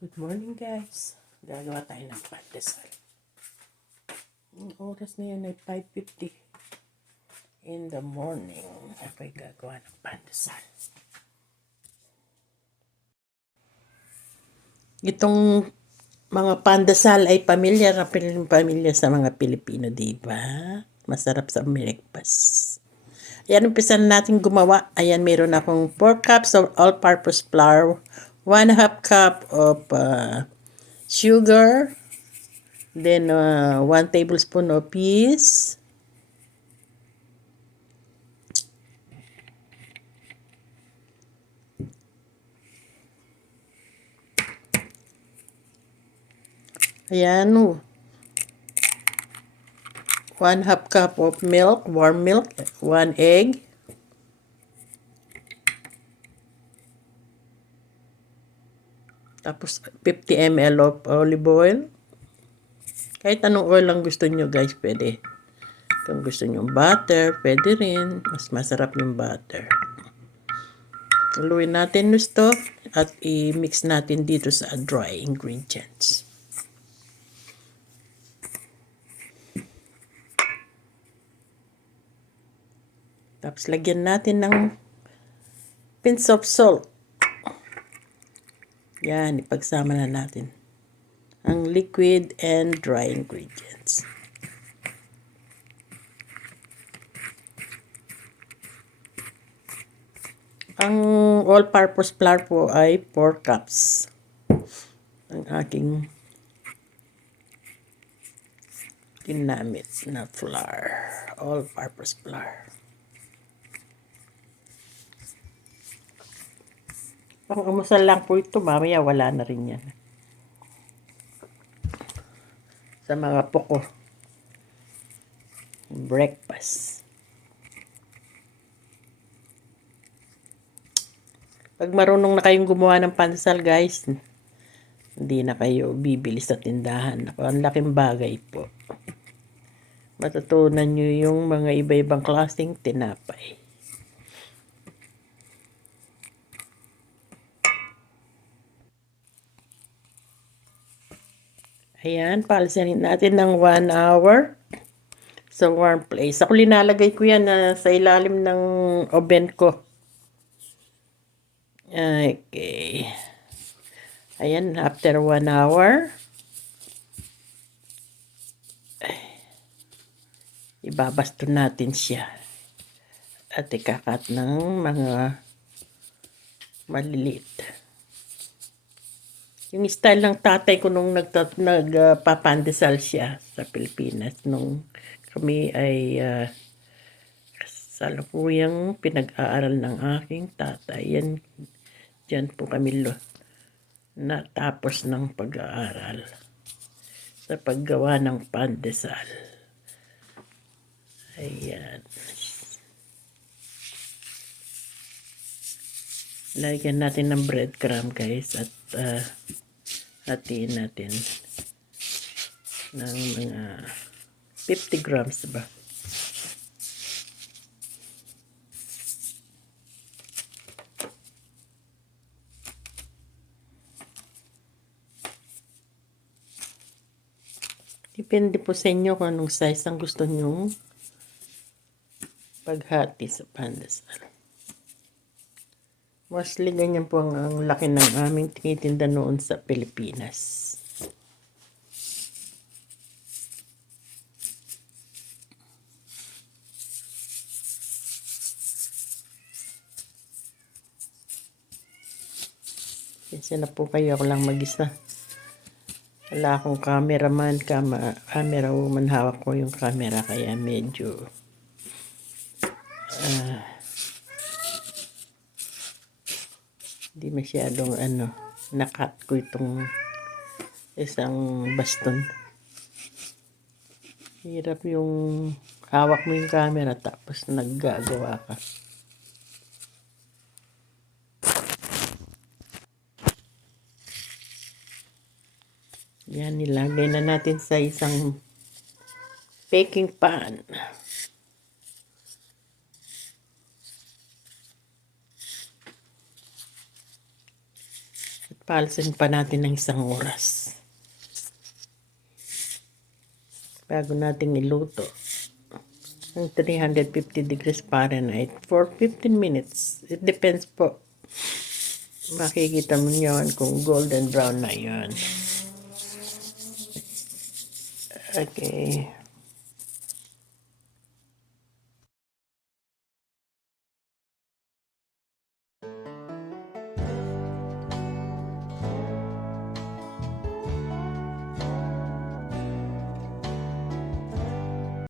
Good morning guys. Gagawa tayo ng pandesal. Ang oras na yun ay 5:50 in the morning. Ako'y gagawa ng pandesal. Itong mga pandesal ay pamilya sa mga Pilipino, diba? Masarap sa breakfast. Ayan, umpisan natin gumawa. Ayan, meron akong 4 cups of all-purpose flour, 1/2 cup of sugar, then 1 tablespoon of yeast, ayan, 1/2 cup of milk, warm milk, 1 egg, tapos 50 ml of olive oil. Kahit anong oil lang gusto nyo guys, pwede. Kung gusto nyo butter, pwede rin. Mas masarap yung butter. Haluin natin gusto at i-mix natin dito sa dry ingredients. Tapos lagyan natin ng pinch of salt. Yan, ipagsama na natin ang liquid and dry ingredients. Ang all-purpose flour po ay 4 cups. Ang aking ginamit na flour. All-purpose flour. Pang-umusal lang po ito. Mamaya wala na rin yan. Sa mga poko. Breakfast. Pag marunong na kayong gumawa ng pandesal guys, hindi na kayo bibili sa tindahan. Ang laking bagay po. Matutunan nyo yung mga iba-ibang klaseng tinapay. Ayan, palisanin natin ng 1 hour sa warm place. Ako linalagay ko yan sa ilalim ng oven ko. Okay. Ayan, after 1 hour, ibabasto natin siya. At ikakat ng mga maliliit. Yung style ng tatay ko nung nagpapandesal siya sa Pilipinas. Nung kami ay salukuyang pinag-aaral ng aking tatay. Yan, dyan po kami natapos ng pag-aaral sa paggawa ng pandesal. Ayan. Lagyan natin ng breadcrumb guys at hatiin natin ng mga 50 grams ba. Depende po sa inyo kung anong size ang gusto nyong paghati sa pandesal. Mostly ganyan po ang laki ng aming tinitinda noon sa Pilipinas. Kasi na po kayo, ako lang mag-isa. Wala akong cameraman, camera woman, hawak ko yung camera kaya medyo hindi masyadong nakat ko itong isang baston. Hirap yung hawak mo yung camera tapos naggagawa ka. Yan, nilagay na natin sa isang baking pan. Palasin pa natin ng 1 oras. Bago natin iluto. Ang 350 degrees Fahrenheit for 15 minutes. It depends po. Makikita mo yun kung golden brown na yun. Okay.